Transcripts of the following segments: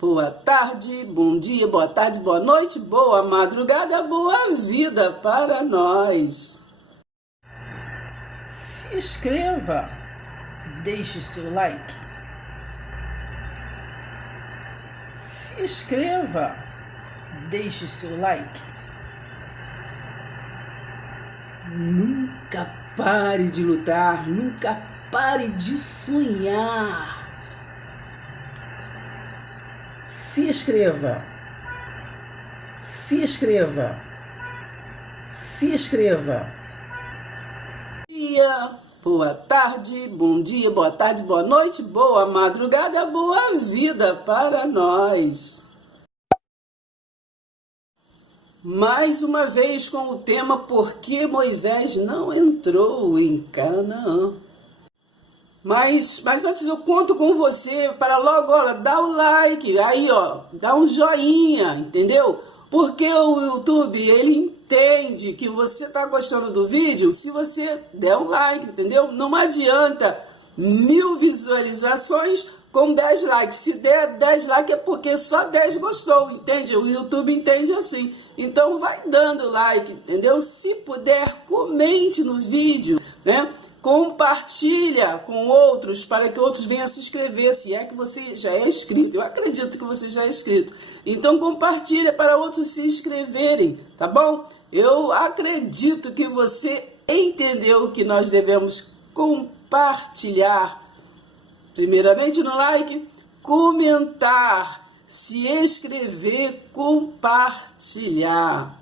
boa tarde, bom dia, boa tarde, boa noite, boa madrugada, boa vida para nós. Se inscreva, deixe seu like. Se inscreva, deixe seu like. Nunca pare de lutar, nunca pare de sonhar. Se inscreva, se inscreva, se inscreva. Boa tarde, bom dia, boa tarde, boa noite, boa madrugada, boa vida para nós. Mais uma vez com o tema Por que Moisés não entrou em Canaã. Mas antes eu conto com você para logo, olha, dá o like, aí ó, dá um joinha, entendeu? Porque o YouTube, ele entende que você está gostando do vídeo se você der um like, entendeu? Não adianta 1000 visualizações com 10 likes. Se der 10 likes é porque só 10 gostou, entende? O YouTube entende assim. Então vai dando like, entendeu? Se puder, comente no vídeo, né? Compartilha com outros para que outros venham se inscrever, se é que você já é inscrito. Eu acredito que você já é inscrito. Então compartilha para outros se inscreverem, tá bom? Eu acredito que você entendeu que nós devemos compartilhar. Primeiramente no like, comentar, se inscrever, compartilhar.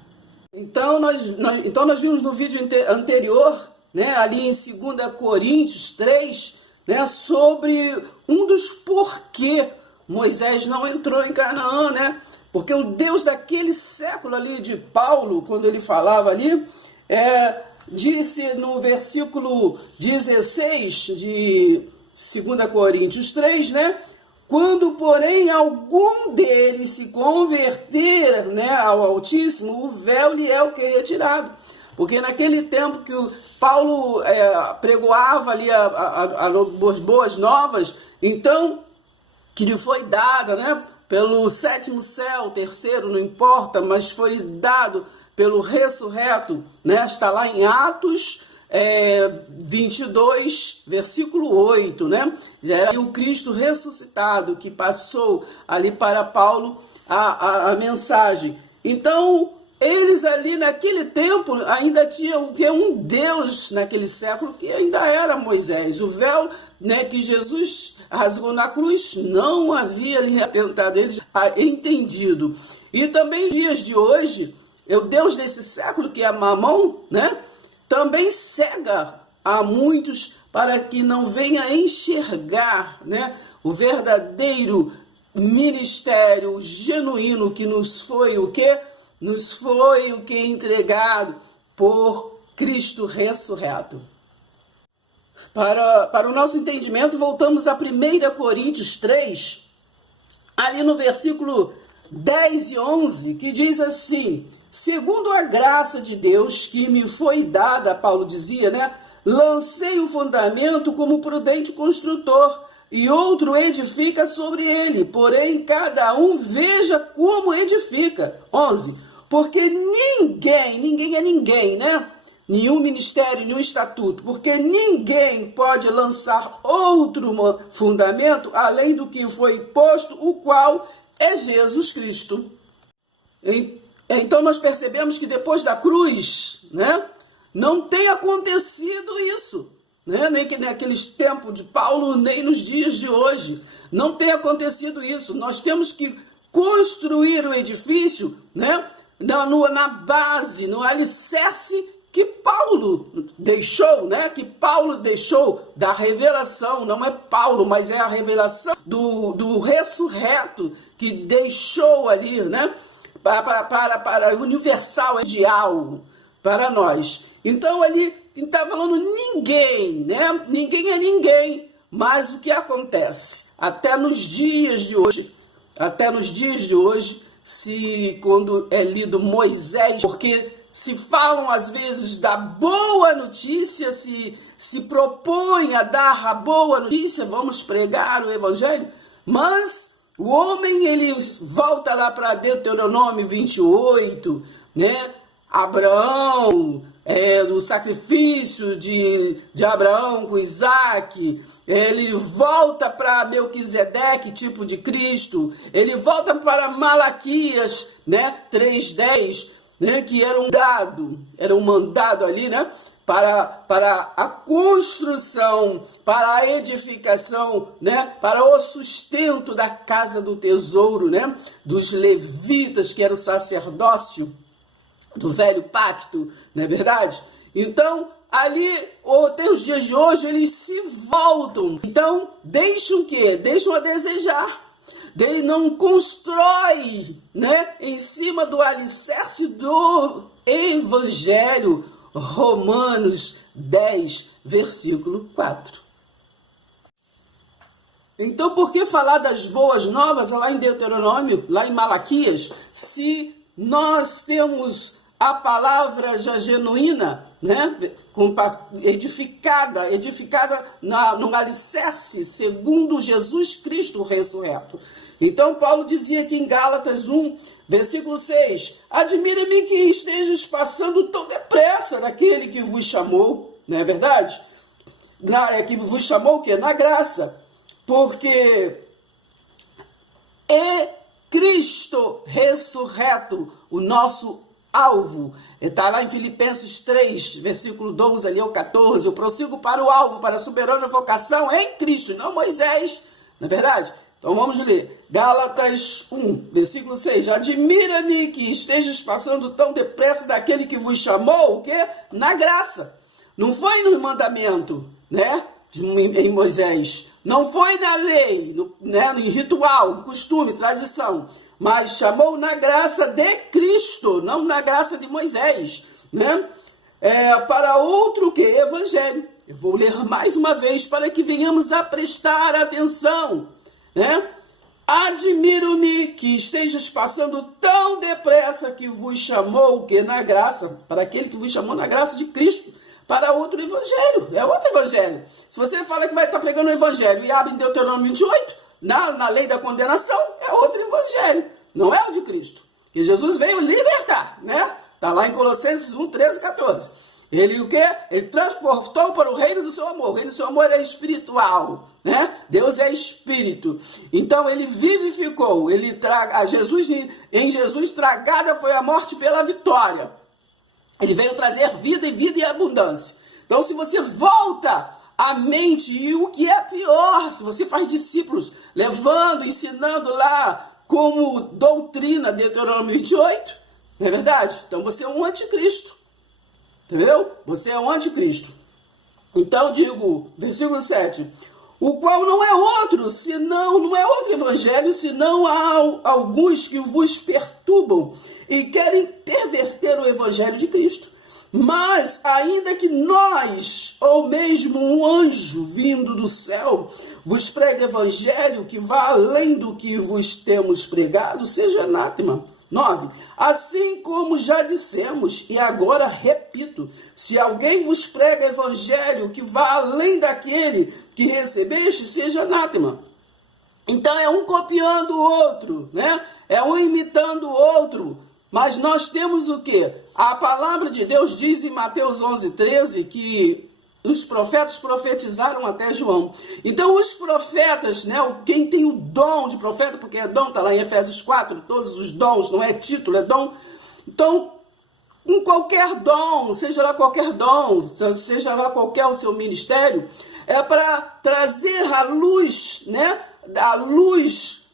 Então nós vimos no vídeo anterior, né, ali em 2 Coríntios 3, né, sobre um dos porquê Moisés não entrou em Canaã, né? Porque o Deus daquele século ali de Paulo, quando ele falava ali, disse no versículo 16 de 2 Coríntios 3, né? Quando, porém, algum deles se converter, né, ao Altíssimo, o véu lhe é o que é retirado. Porque naquele tempo que o Paulo pregoava ali as boas novas, então, que lhe foi dada, né, pelo 7º céu, 3º, não importa, mas foi dado pelo ressurreto, né, está lá em Atos 22, versículo 8, né, já era o Cristo ressuscitado que passou ali para Paulo a mensagem. Então, eles ali naquele tempo ainda tinham um Deus naquele século que ainda era Moisés. O véu, né, que Jesus rasgou na cruz não havia atentado, eles entendido. E também nos dias de hoje, o Deus desse século, que é Mamon, né, também cega a muitos para que não venha enxergar, né, o verdadeiro ministério genuíno que nos foi o quê? Nos foi o que entregado por Cristo ressurreto. Para o nosso entendimento, voltamos a 1 Coríntios 3, ali no versículo 10 e 11, que diz assim: segundo a graça de Deus que me foi dada, Paulo dizia, né? Lancei o fundamento como prudente construtor, e outro edifica sobre ele, porém cada um veja como edifica. 11. Porque ninguém é ninguém, né? Nenhum ministério, nenhum estatuto, porque ninguém pode lançar outro fundamento além do que foi posto, o qual é Jesus Cristo. Então nós percebemos que depois da cruz, né, não tem acontecido isso, né? Nem naqueles tempos de Paulo, nem nos dias de hoje. Não tem acontecido isso. Nós temos que construir o edifício, né, na base, no alicerce que Paulo deixou, né? Que Paulo deixou da revelação, não é Paulo, mas é a revelação do ressurreto que deixou ali, né? Para universal, ideal para nós. Então ali está falando ninguém, né? Ninguém é ninguém, mas o que acontece? Até nos dias de hoje, quando é lido Moisés, porque se falam às vezes da boa notícia, se propõe a dar a boa notícia, vamos pregar o evangelho, mas O homem, ele volta lá para Deuteronômio 28, né? Abraão, do sacrifício de Abraão com Isaac, ele volta para Melquisedeque, tipo de Cristo, ele volta para Malaquias, né? 3:10, né? Que era um mandado ali, né? Para a construção, para a edificação, né? Para o sustento da casa do tesouro, né? Dos levitas, que era o sacerdócio do velho pacto, não é verdade? Então, ali, até os dias de hoje, eles se voltam. Então, deixam o quê? Deixam a desejar. Ele não constrói, né? Em cima do alicerce do Evangelho. Romanos 10, versículo 4. Então, por que falar das boas novas lá em Deuteronômio, lá em Malaquias, se nós temos a palavra já genuína, né? edificada no alicerce segundo Jesus Cristo ressurreto? Então, Paulo dizia aqui em Gálatas 1, versículo 6, admire-me que estejas passando tão depressa daquele que vos chamou, não é verdade? Que vos chamou o quê? Na graça. Porque é Cristo ressurreto o nosso alvo. Está lá em Filipenses 3, versículo 12 ali ao 14, eu prossigo para o alvo, para a soberana vocação em Cristo, não Moisés, não é verdade? Então vamos ler, Gálatas 1, versículo 6, admira-me que estejas passando tão depressa daquele que vos chamou, o quê? Na graça. Não foi no mandamento, né? Em Moisés. Não foi na lei, né? Em ritual, costume, tradição. Mas chamou na graça de Cristo, não na graça de Moisés, né? Para outro que? Evangelho. Eu vou ler mais uma vez para que venhamos a prestar atenção. Né? Admiro-me que estejas passando tão depressa que vos chamou que na graça, para aquele que vos chamou na graça de Cristo, para outro evangelho. É outro evangelho. Se você fala que vai estar pregando o evangelho e abre em Deuteronômio 28, na lei da condenação, é outro evangelho. Não é o de Cristo. Que Jesus veio libertar, né? Está lá em Colossenses 1, 13, 14. Ele o quê? Ele transportou para o reino do seu amor. O reino do seu amor é espiritual, né? Deus é espírito. Então ele vivificou. Em Jesus tragada foi a morte pela vitória. Ele veio trazer vida e vida e abundância. Então se você volta a mente, e o que é pior, se você faz discípulos, levando, ensinando lá como doutrina Deuteronômio 28, não é verdade? Então você é um anticristo. Entendeu? Você é um anticristo. Então digo, versículo 7, o qual não é outro evangelho, senão há alguns que vos perturbam e querem perverter o evangelho de Cristo. Mas ainda que nós, ou mesmo um anjo vindo do céu, vos pregue evangelho que vá além do que vos temos pregado, seja anátema. 9. Assim como já dissemos, e agora repito, se alguém vos prega evangelho que vá além daquele que recebeste, seja anátema. Então é um copiando o outro, né? É um imitando o outro. Mas nós temos o quê? A palavra de Deus diz em Mateus 11, 13, que os profetas profetizaram até João. Então os profetas, né, quem tem o dom de profeta, porque é dom, está lá em Efésios 4, todos os dons, não é título, é dom. Então, em qualquer dom, seja lá qualquer dom, seja lá qualquer o seu ministério, é para trazer a luz, né, a luz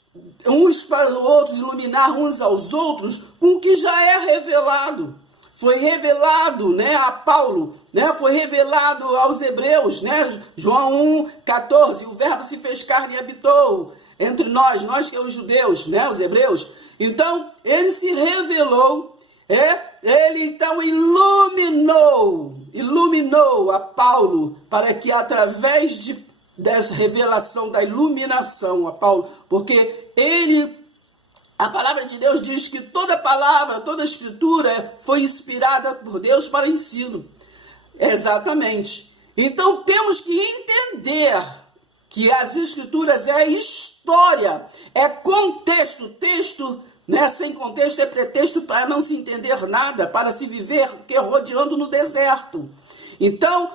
uns para os outros, iluminar uns aos outros com o que já é revelado. Foi revelado, né, a Paulo, né, foi revelado aos hebreus, né, João 1, 14, o verbo se fez carne e habitou entre nós que os judeus, né, os hebreus. Então, ele se revelou, ele então iluminou a Paulo para que através dessa revelação, da iluminação a Paulo, porque a palavra de Deus diz que toda palavra, toda escritura foi inspirada por Deus para ensino. Exatamente. Então temos que entender que as escrituras é história, é contexto, texto, né, sem contexto é pretexto para não se entender nada, para se viver rodeando no deserto. Então,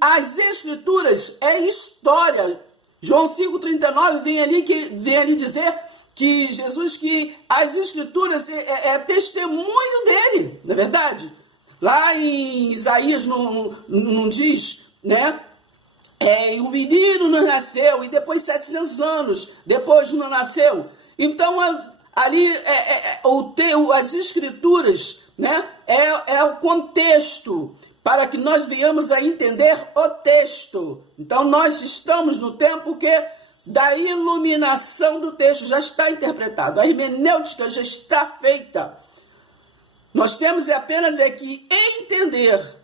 as escrituras é história. João 5,39 vem ali dizer que Jesus, que as escrituras é testemunho dele, não é verdade? Lá em Isaías não diz, né? O menino não nasceu, e depois 700 anos depois não nasceu. Então, ali as escrituras, né, é o contexto para que nós venhamos a entender o texto. Então, nós estamos no tempo da iluminação do texto, já está interpretado, a hermenêutica já está feita. Nós temos apenas que entender.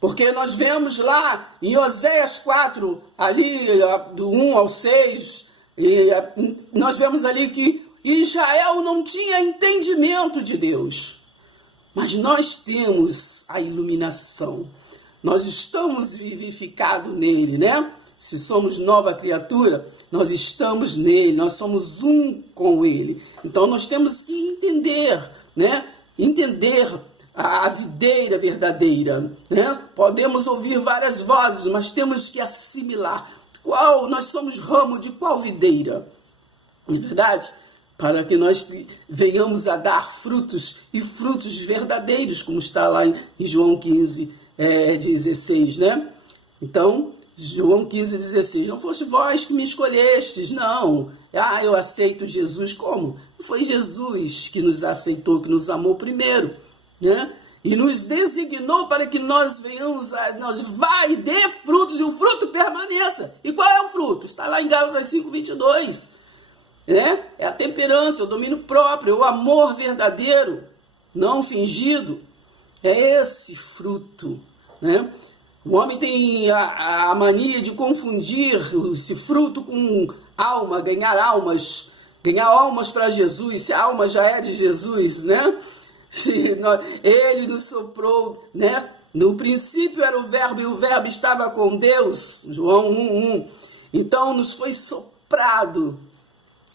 Porque nós vemos lá em Oséias 4, ali do 1 ao 6, nós vemos ali que Israel não tinha entendimento de Deus. Mas nós temos a iluminação. Nós estamos vivificados nele, né? Se somos nova criatura, nós estamos nele, nós somos um com ele. Então nós temos que entender, né? Entender a videira verdadeira, né? Podemos ouvir várias vozes, mas temos que assimilar nós somos ramo de qual videira, não é verdade? Para que nós venhamos a dar frutos, e frutos verdadeiros, como está lá em João 15, 16, né? Então, João 15, 16, não fosse vós que me escolhestes, não. Eu aceito Jesus. Como? Foi Jesus que nos aceitou, que nos amou primeiro, né? E nos designou para que nós venhamos, nós vai e dê frutos, e o fruto permaneça. E qual é o fruto? Está lá em Gálatas 5, 22. Né? É a temperança, o domínio próprio, o amor verdadeiro, não fingido. É esse fruto, né? O homem tem a mania de confundir esse fruto com alma, ganhar almas para Jesus, se a alma já é de Jesus, né? Ele nos soprou, né? No princípio era o verbo, e o verbo estava com Deus, João 1:1. Então nos foi soprado,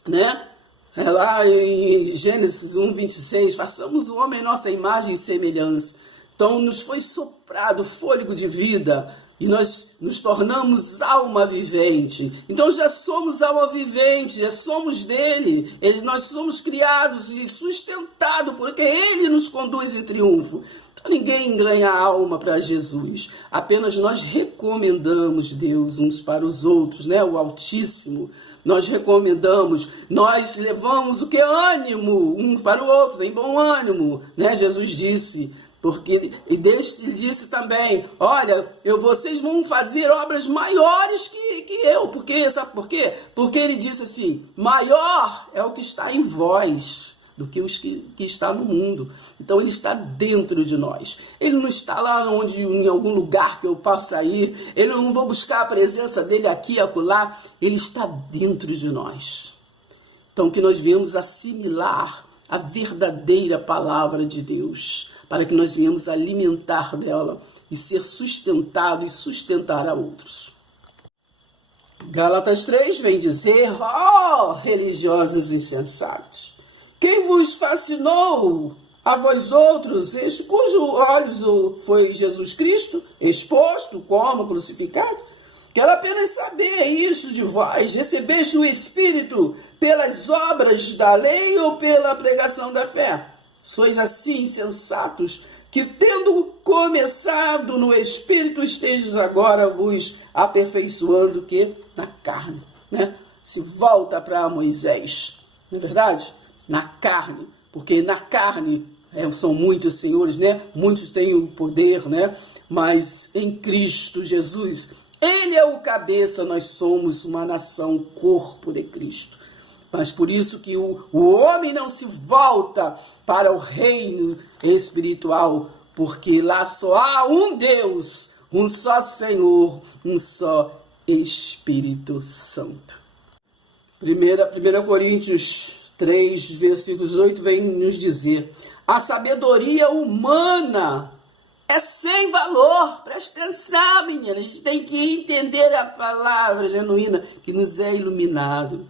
né? Lá em Gênesis 1:26, façamos o homem nossa imagem e semelhança. Então nos foi soprado fôlego de vida, e nós nos tornamos alma vivente. Então já somos alma vivente, já somos dele. Nós somos criados e sustentados, porque ele nos conduz em triunfo. Então ninguém ganha alma para Jesus. Apenas nós recomendamos Deus uns para os outros, né? O Altíssimo. Nós recomendamos, nós levamos o que? Ânimo um para o outro, tem bom ânimo, né? Jesus disse. E Deus disse também, olha, vocês vão fazer obras maiores que eu. Sabe por quê? Porque ele disse assim, maior é o que está em vós do que os que está no mundo. Então ele está dentro de nós. Ele não está lá em algum lugar que eu possa ir. Ele não vou buscar a presença dele aqui e acolá. Ele está dentro de nós. Então que nós viemos assimilar a verdadeira palavra de Deus, para que nós venhamos alimentar dela e ser sustentado e sustentar a outros. Gálatas 3 vem dizer, religiosos insensatos, quem vos fascinou a vós outros, este cujo olhos foi Jesus Cristo, exposto como crucificado? Quero apenas saber isso de vós, recebeste o Espírito pelas obras da lei ou pela pregação da fé? Sois assim insensatos, que tendo começado no Espírito, estejais agora vos aperfeiçoando que na carne, né? Se volta para Moisés, não é verdade? Na carne, porque na carne são muitos senhores, né? Muitos têm o poder, né? Mas em Cristo Jesus, ele é o cabeça, nós somos uma nação, corpo de Cristo. Mas por isso que o homem não se volta para o reino espiritual, porque lá só há um Deus, um só Senhor, um só Espírito Santo. 1 Coríntios 3, versículos 8, vem nos dizer, a sabedoria humana é sem valor. Presta atenção, menina. A gente tem que entender a palavra genuína que nos é iluminado.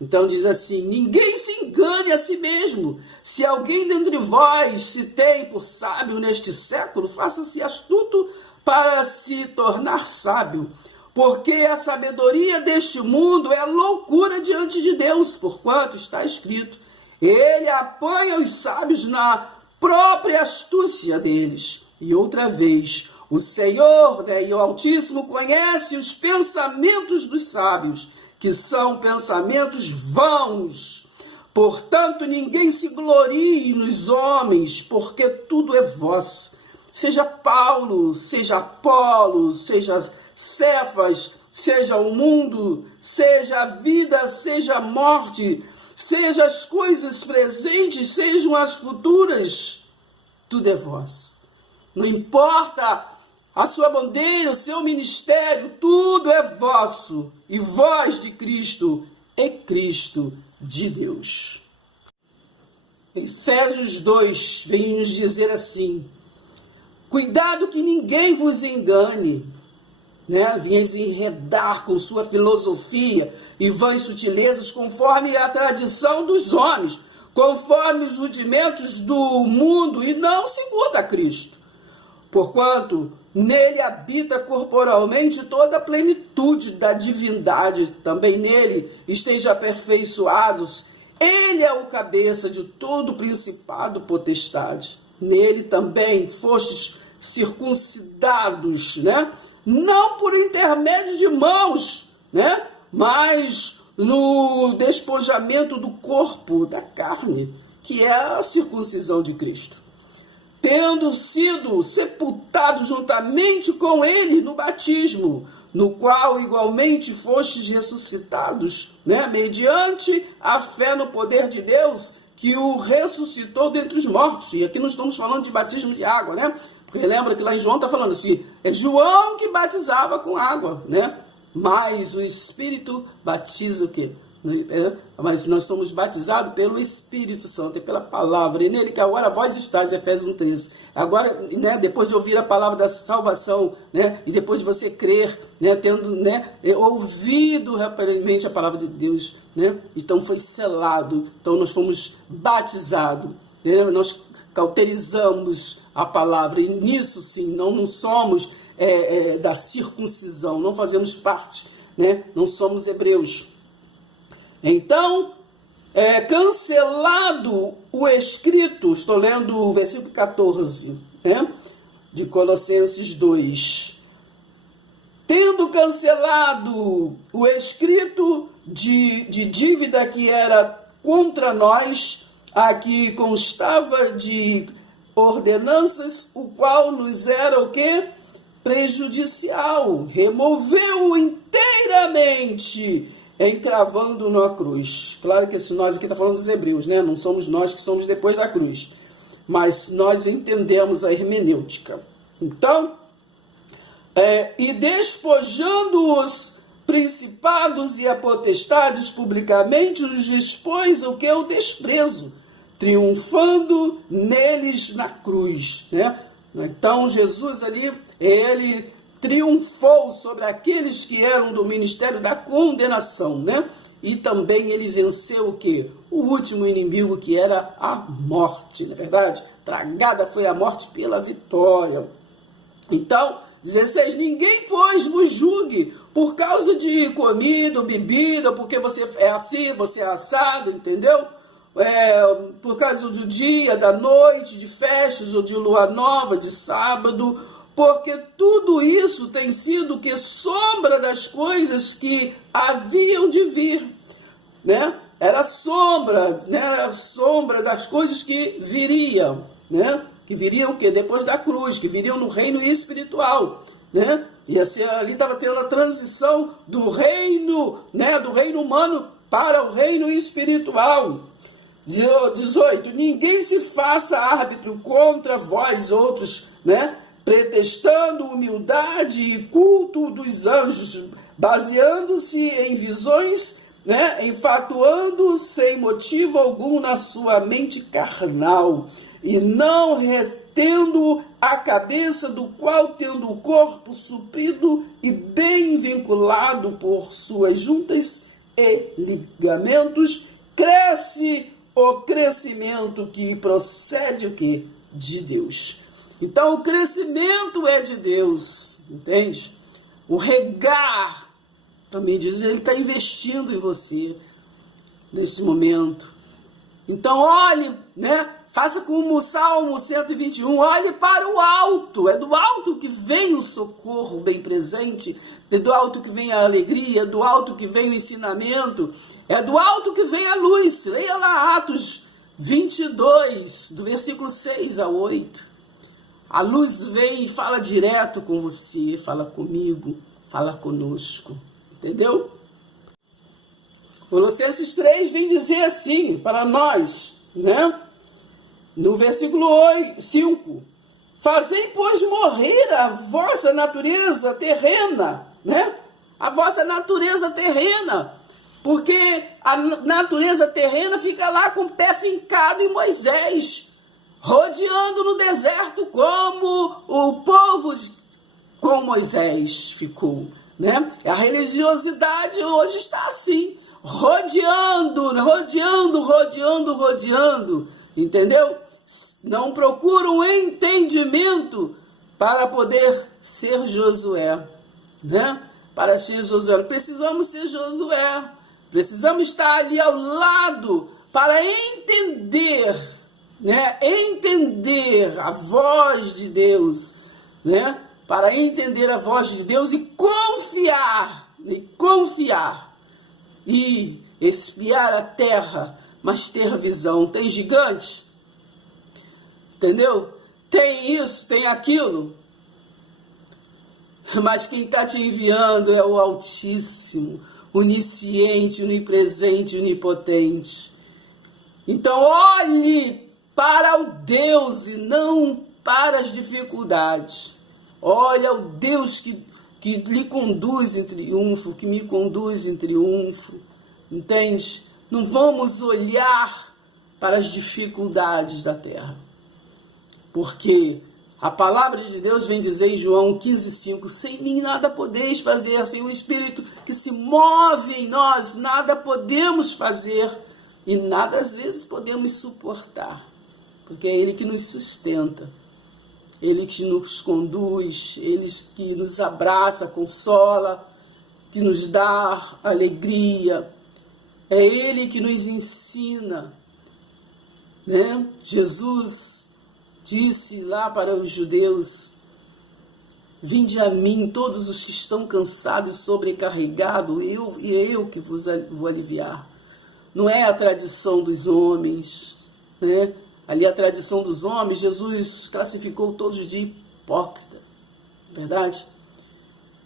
Então diz assim: ninguém se engane a si mesmo. Se alguém dentre vós se tem por sábio neste século, faça-se astuto para se tornar sábio. Porque a sabedoria deste mundo é loucura diante de Deus, porquanto está escrito: ele apanha os sábios na própria astúcia deles. E outra vez, o Senhor, e o Altíssimo conhece os pensamentos dos sábios, que são pensamentos vãos. Portanto, ninguém se glorie nos homens, porque tudo é vosso. Seja Paulo, seja Apolo, seja Cefas, seja o mundo, seja a vida, seja a morte, seja as coisas presentes, sejam as futuras, tudo é vosso. Não importa a sua bandeira, o seu ministério, tudo é vosso. E vós de Cristo é Cristo de Deus. Efésios 2 vem nos dizer assim: cuidado que ninguém vos engane, Viens enredar com sua filosofia e vãs sutilezas conforme a tradição dos homens, conforme os rudimentos do mundo e não segundo a Cristo. Porquanto nele habita corporalmente toda a plenitude da divindade, também nele estejam aperfeiçoados. Ele é o cabeça de todo principado, potestade. Nele também fostes circuncidados, não por intermédio de mãos, mas no despojamento do corpo, da carne, que é a circuncisão de Cristo. Tendo sido sepultados juntamente com ele no batismo, no qual igualmente fostes ressuscitados, mediante a fé no poder de Deus, que o ressuscitou dentre os mortos. E aqui nós estamos falando de batismo de água, Porque lembra que lá em João está falando assim, é João que batizava com água, Mas o Espírito batiza o quê? Mas nós somos batizados pelo Espírito Santo e pela palavra. E nele que agora vós estáis, Efésios 1:13. Agora, depois de ouvir a palavra da salvação, e depois de você crer, tendo ouvido rapidamente a palavra de Deus, então foi selado. Então nós fomos batizados, nós cauterizamos a palavra, e nisso sim, não somos da circuncisão, não fazemos parte, não somos hebreus. Então, cancelado o escrito, estou lendo o versículo 14, de Colossenses 2. Tendo cancelado o escrito de dívida que era contra nós, a que constava de ordenanças, o qual nos era o quê? Prejudicial. Removeu-o inteiramente, encravando na cruz. Claro que esse nós aqui está falando dos hebreus, Não somos nós que somos depois da cruz. Mas nós entendemos a hermenêutica. Então, e despojando os principados e a potestades publicamente, os expôs o que? O desprezo, triunfando neles na cruz, Então, Jesus ali, ele triunfou sobre aqueles que eram do ministério da condenação, E também ele venceu o quê? O último inimigo, que era a morte, não é verdade? Tragada foi a morte pela vitória. Então, 16, ninguém, pois, vos julgue por causa de comida ou bebida, porque você é assim, você é assado, entendeu? Por causa do dia, da noite, de festas ou de lua nova, de sábado, porque tudo isso tem sido que sombra das coisas que haviam de vir, Era sombra, Era sombra das coisas que viriam, Que viriam o quê? Depois da cruz, que viriam no reino espiritual, E assim, ali estava tendo a transição do reino, do reino humano para o reino espiritual. 18, ninguém se faça árbitro contra vós outros, pretextando humildade e culto dos anjos, baseando-se em visões, enfatuando sem motivo algum na sua mente carnal, e não tendo a cabeça, do qual, tendo o corpo suprido e bem vinculado por suas juntas e ligamentos, cresce o crescimento que procede o quê? De Deus. Então o crescimento é de Deus, entende? O regar, também diz, ele está investindo em você nesse momento. Então olhe, né? Faça como o Salmo 121, olhe para o alto, é do alto que vem o socorro bem presente, é do alto que vem a alegria, é do alto que vem o ensinamento, é do alto que vem a luz. Leia lá Atos 22, do versículo 6 a 8. A luz vem e fala direto com você, fala comigo, fala conosco, entendeu? Colossenses 3 vem dizer assim para nós, né? No versículo 5, fazei, pois, morrer a vossa natureza terrena, né? A vossa natureza terrena, porque a natureza terrena fica lá com o pé fincado em Moisés, rodeando no deserto como o povo com Moisés ficou, né? A religiosidade hoje está assim, rodeando, entendeu? Não procuram entendimento para poder ser Josué, né? Para ser Josué, precisamos ser Josué, precisamos estar ali ao lado para entender, né? Entender a voz de Deus, né? Para entender a voz de Deus e confiar, e espiar a terra, mas ter visão. Tem gigante? Entendeu? Tem isso, tem aquilo. Mas quem está te enviando é o Altíssimo, onisciente, onipresente, onipotente. Então olhe para o Deus e não para as dificuldades. Olha o Deus que lhe conduz em triunfo, que me conduz em triunfo. Entende? Não vamos olhar para as dificuldades da terra. Porque a palavra de Deus vem dizer em João 15,5, sem mim nada podeis fazer, sem o Espírito que se move em nós, nada podemos fazer e nada às vezes podemos suportar, porque é Ele que nos sustenta, Ele que nos conduz, Ele que nos abraça, consola, que nos dá alegria, é Ele que nos ensina, né? Jesus disse lá para os judeus, vinde a mim todos os que estão cansados e sobrecarregados, eu que vos vou aliviar. Não é a tradição dos homens, né? Ali a tradição dos homens, Jesus classificou todos de hipócritas, verdade?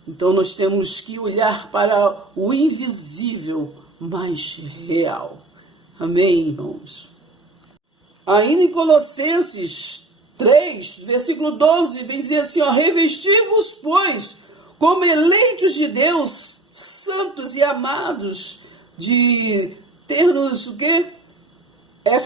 Então nós temos que olhar para o invisível, mas real. Amém, irmãos? Ainda em Colossenses 3, versículo 12, vem dizer assim, ó, revesti-vos, pois, como eleitos de Deus, santos e amados, de ter-nos, o quê?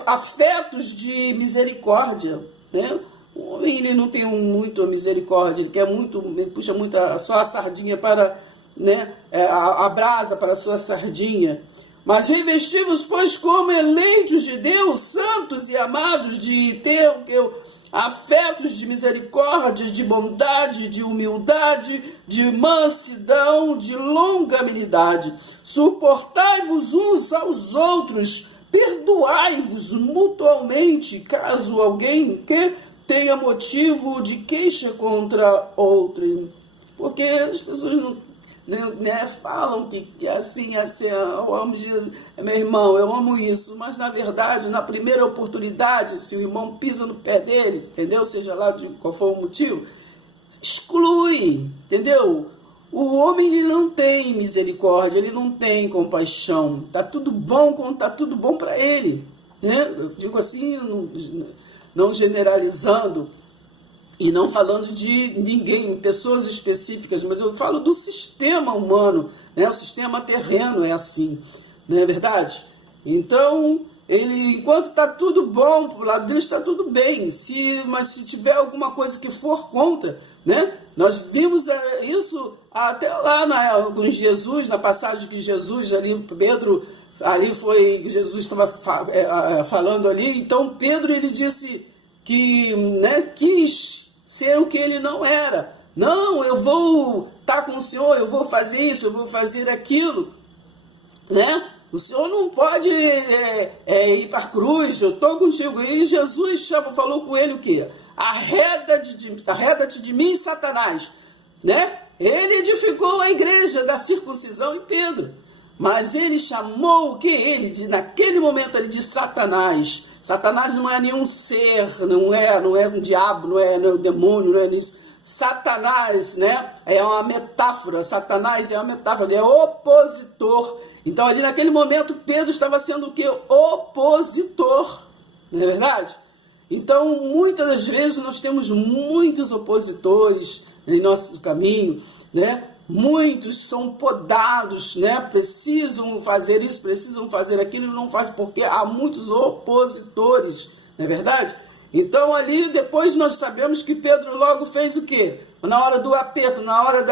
Afetos de misericórdia, né? O homem, ele não tem muito a misericórdia, ele quer muito, ele puxa muito só a sardinha para, né, a brasa para a sua sardinha. Mas revesti-vos, pois, como eleitos de Deus, santos e amados, de ter o que afetos de misericórdia, de bondade, de humildade, de mansidão, de longanimidade. Suportai-vos uns aos outros, perdoai-vos mutualmente, caso alguém que tenha motivo de queixa contra outro. Porque as pessoas não, né, falam que assim, eu amo Jesus, meu irmão, eu amo isso, mas na verdade, na primeira oportunidade, se o irmão pisa no pé dele, entendeu? Seja lá de qual for o motivo, exclui, entendeu? O homem, ele não tem misericórdia, ele não tem compaixão, tá tudo bom quando tá tudo bom para ele, né? Eu digo assim, não generalizando, e não falando de ninguém, pessoas específicas, mas eu falo do sistema humano, né? O sistema terreno é assim, não é verdade? Então, ele enquanto está tudo bom, pro lado deles está tudo bem. Mas se tiver alguma coisa que for contra, né? Nós vimos isso até lá com Jesus, na passagem de Jesus ali, Pedro, ali foi, Jesus estava falando ali, então Pedro ele disse que, né, quis ser o que ele não era. Não, eu vou estar com o Senhor, eu vou fazer isso, eu vou fazer aquilo, né? O Senhor não pode ir para a cruz, eu estou contigo. E Jesus falou com ele o quê? Arreda-te de mim, Satanás, né? Ele edificou a igreja da circuncisão em Pedro, mas ele chamou o que? Naquele momento ali de Satanás. Satanás não é nenhum ser, não é um diabo, não é um demônio, não é isso. Satanás, né? É uma metáfora, Satanás é uma metáfora, ele é opositor. Então ali naquele momento Pedro estava sendo o que? Opositor, não é verdade? Então muitas das vezes nós temos muitos opositores em nosso caminho, né? Muitos são podados, né? Precisam fazer isso, precisam fazer aquilo e não fazem porque há muitos opositores, não é verdade? Então ali depois nós sabemos que Pedro logo fez o quê? Na hora do aperto, na hora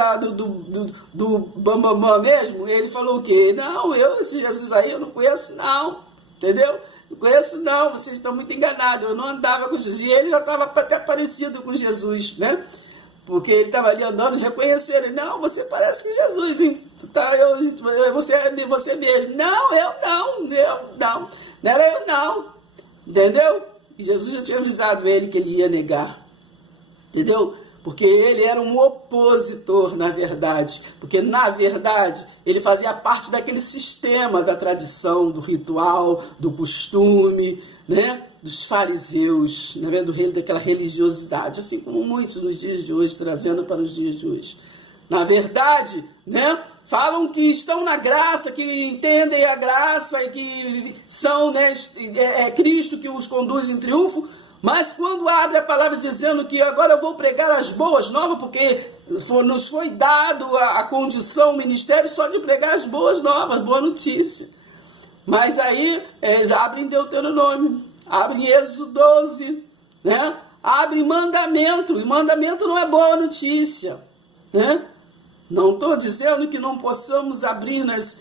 do bambambam mesmo, ele falou o quê? Não, esse Jesus aí eu não conheço não, entendeu? Não conheço não, vocês estão muito enganados, eu não andava com Jesus. E ele já estava até parecido com Jesus, né? Porque ele estava ali andando, reconheceram ele. Não, você parece com Jesus, hein? Você é você mesmo. Não, eu não. Não era eu não, entendeu? E Jesus já tinha avisado ele que ele ia negar, entendeu? Porque ele era um opositor, na verdade. Porque, na verdade, ele fazia parte daquele sistema da tradição, do ritual, do costume, né? Dos fariseus, né? Do reino daquela religiosidade. Assim como muitos nos dias de hoje, trazendo para os dias de hoje. Na verdade, né? Falam que estão na graça, que entendem a graça e que são, né, Cristo que os conduz em triunfo, mas quando abre a palavra dizendo que agora eu vou pregar as boas novas, porque nos foi dado a condição, o ministério só de pregar as boas novas, boa notícia. Mas aí eles abrem Deuteronômio, abrem Êxodo 12, né? Abrem mandamento, e mandamento não é boa notícia, né? Não estou dizendo que não possamos abrir nas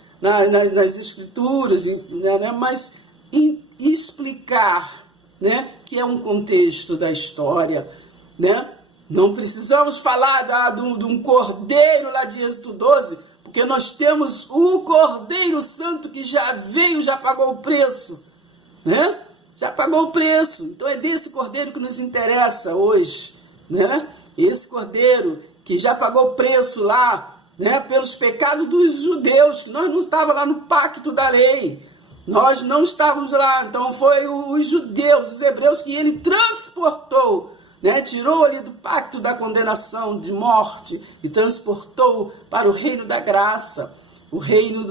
escrituras, né, mas explicar, né, que é um contexto da história, né? Não precisamos falar de um cordeiro lá de Êxodo 12, porque nós temos o Cordeiro Santo que já veio, já pagou o preço, né? Já pagou o preço. Então é desse cordeiro que nos interessa hoje, né? Esse cordeiro que já pagou o preço lá, né, pelos pecados dos judeus, que nós não estávamos lá no pacto da lei, nós não estávamos lá, então foi os judeus, os hebreus que ele transportou, né, tirou ali do pacto da condenação de morte e transportou para o reino da graça, o reino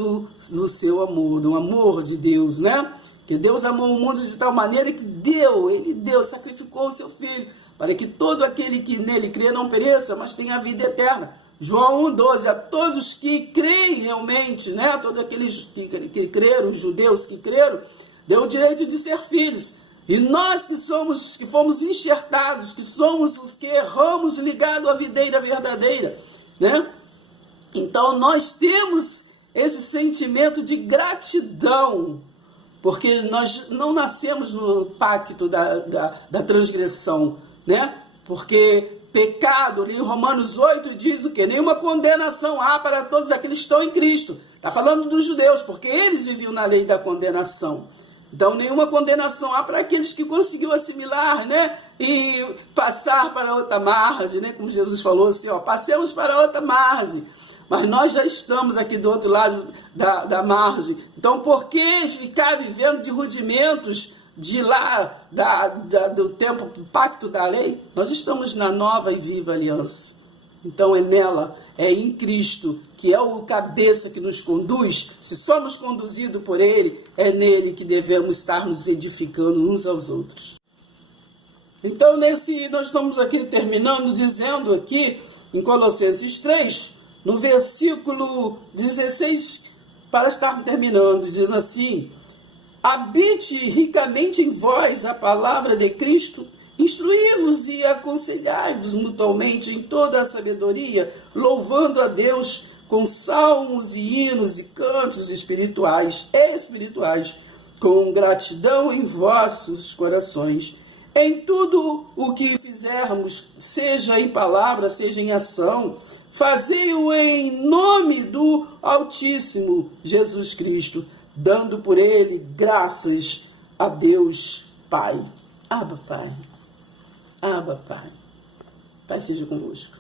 do seu amor, do amor de Deus, né? Que Deus amou o mundo de tal maneira que ele sacrificou o seu filho, para que todo aquele que nele crê não pereça, mas tenha a vida eterna. João 1,12, a todos que creem realmente, né? Todos aqueles que creram, os judeus que creram, deu o direito de ser filhos. E nós que fomos enxertados, que somos os que erramos ligado à videira verdadeira, né? Então nós temos esse sentimento de gratidão, porque nós não nascemos no pacto da transgressão, né? Porque pecado, em Romanos 8 diz o quê? Nenhuma condenação há para todos aqueles que estão em Cristo. Está falando dos judeus, porque eles viviam na lei da condenação. Então, nenhuma condenação há para aqueles que conseguiu assimilar, né? E passar para outra margem, né? Como Jesus falou assim, ó, passemos para outra margem. Mas nós já estamos aqui do outro lado da margem. Então, por que ficar vivendo de rudimentos de lá, do tempo, do pacto da lei? Nós estamos na nova e viva aliança. Então, é nela, é em Cristo, que é o cabeça que nos conduz. Se somos conduzidos por Ele, é nele que devemos estar nos edificando uns aos outros. Então, nós estamos aqui terminando, dizendo aqui, em Colossenses 3, no versículo 16, para estar terminando, dizendo assim: Habite ricamente em vós a palavra de Cristo, instruí-vos e aconselhai-vos mutuamente em toda a sabedoria, louvando a Deus com salmos e hinos e cantos espirituais, com gratidão em vossos corações. Em tudo o que fizermos, seja em palavra, seja em ação, fazei-o em nome do Altíssimo Jesus Cristo, dando por ele graças a Deus Pai. Abba, Pai. Abba, Pai. Pai seja convosco.